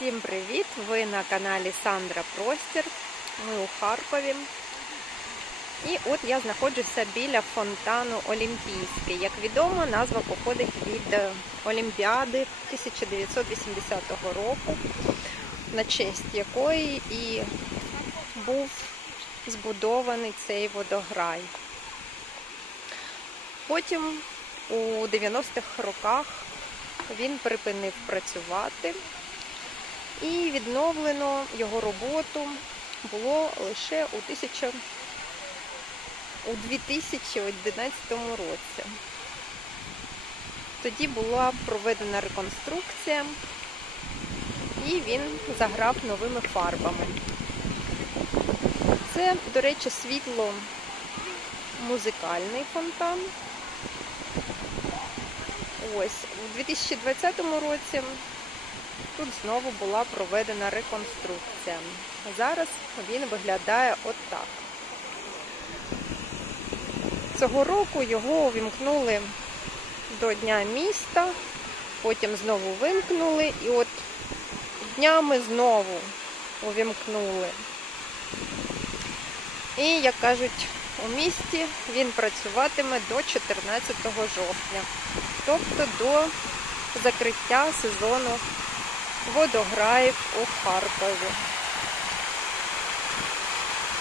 Всім привіт! Ви на каналі Сандра Простір. Ми у Харкові. І от я знаходжуся біля фонтану Олімпійський. Як відомо, назва походить від е, Олімпіади 1980 року, на честь якої і був збудований цей водограй. Потім у 90-х роках він припинив працювати і відновлено його роботу було лише у, 1000, у 2011 році. Тоді була проведена реконструкція і він заграв новими фарбами. Це, до речі, світло музикальний фонтан. Ось у 2020 році тут знову була проведена реконструкція. Зараз він виглядає отак. Цього року його увімкнули до Дня міста, потім знову вимкнули і от днями знову увімкнули. І, як кажуть, у місті він працюватиме до 14 жовтня, тобто до закриття сезону водограїв у Харкові.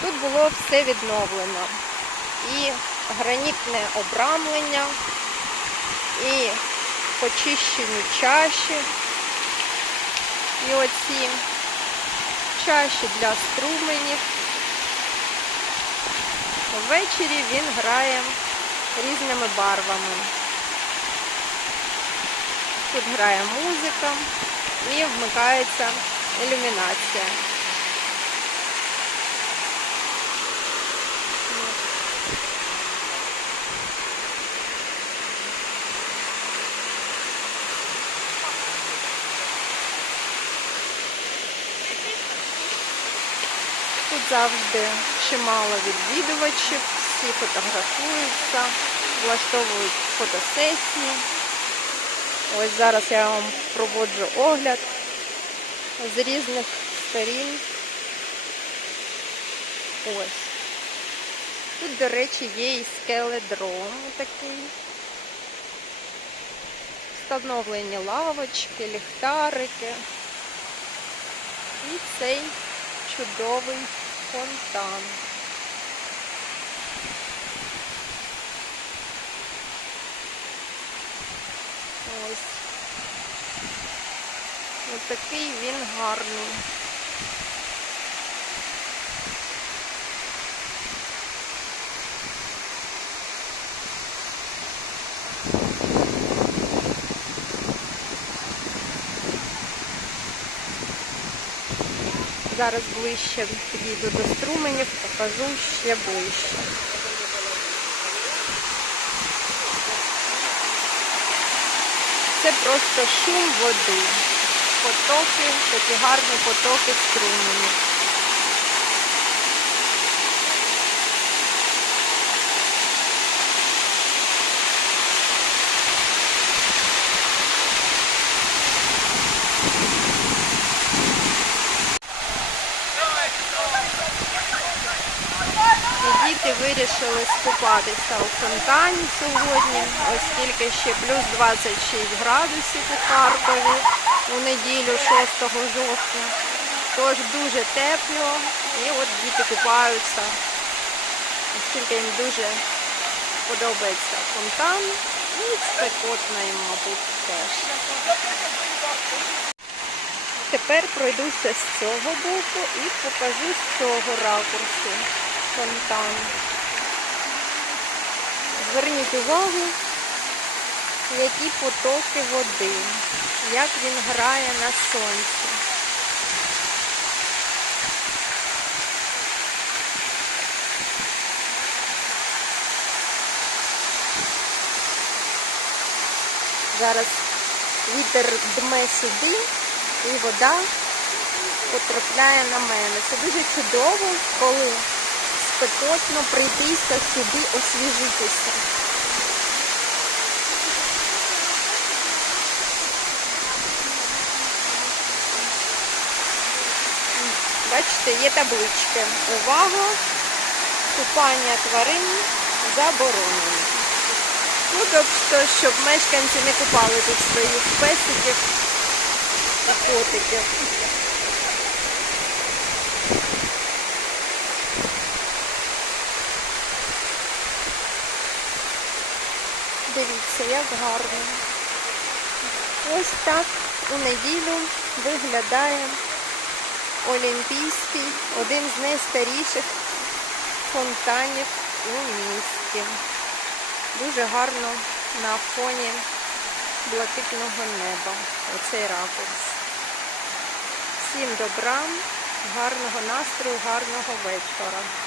Тут було все відновлено. І гранітне обрамлення, і почищені чаші, і оці чаші для струменів. Ввечері він грає різними барвами. Тут грає музика і вмикається ілюмінація. Тут завжди чимало відвідувачів, всі фотографуються, влаштовують фотосесії. Ось зараз я вам проводжу огляд з різних сторін. Ось. Тут, до речі, є і скеледром такий. Встановлені лавочки, ліхтарики. І цей чудовий фонтан. Ось. Ось такий він гарний. Зараз ближче підійду до струменів, покажу ще ближче. Це просто шум води. Потоки, такі гарні потоки струменів. І Діти вирішили скупатися у фонтані сьогодні, оскільки ще плюс 26 градусів у Харкові у неділю 6 жовтня. Тож дуже тепло і от діти купаються, оскільки їм дуже подобається фонтан і спекотно їм, мабуть, теж. Тепер пройдуся з цього боку і покажу з цього ракурсу фонтан. Зверніть увагу, які потоки води, як він грає на сонці. Зараз вітер дме сюди і вода потрапляє на мене. Це дуже чудово, коли спекотно прийтися сюди освіжитися. бачите, є таблички. Увага! Купання тварин заборонено. Ну, тобто, щоб мешканці не купали тут своїх песиків і котиків. Дивіться, як гарно. Ось так у неділю виглядає Олімпійський, один з найстаріших фонтанів у місті. Дуже гарно на фоні блакитного неба. Оцей ракурс. Всім добра, гарного настрою, гарного вечора.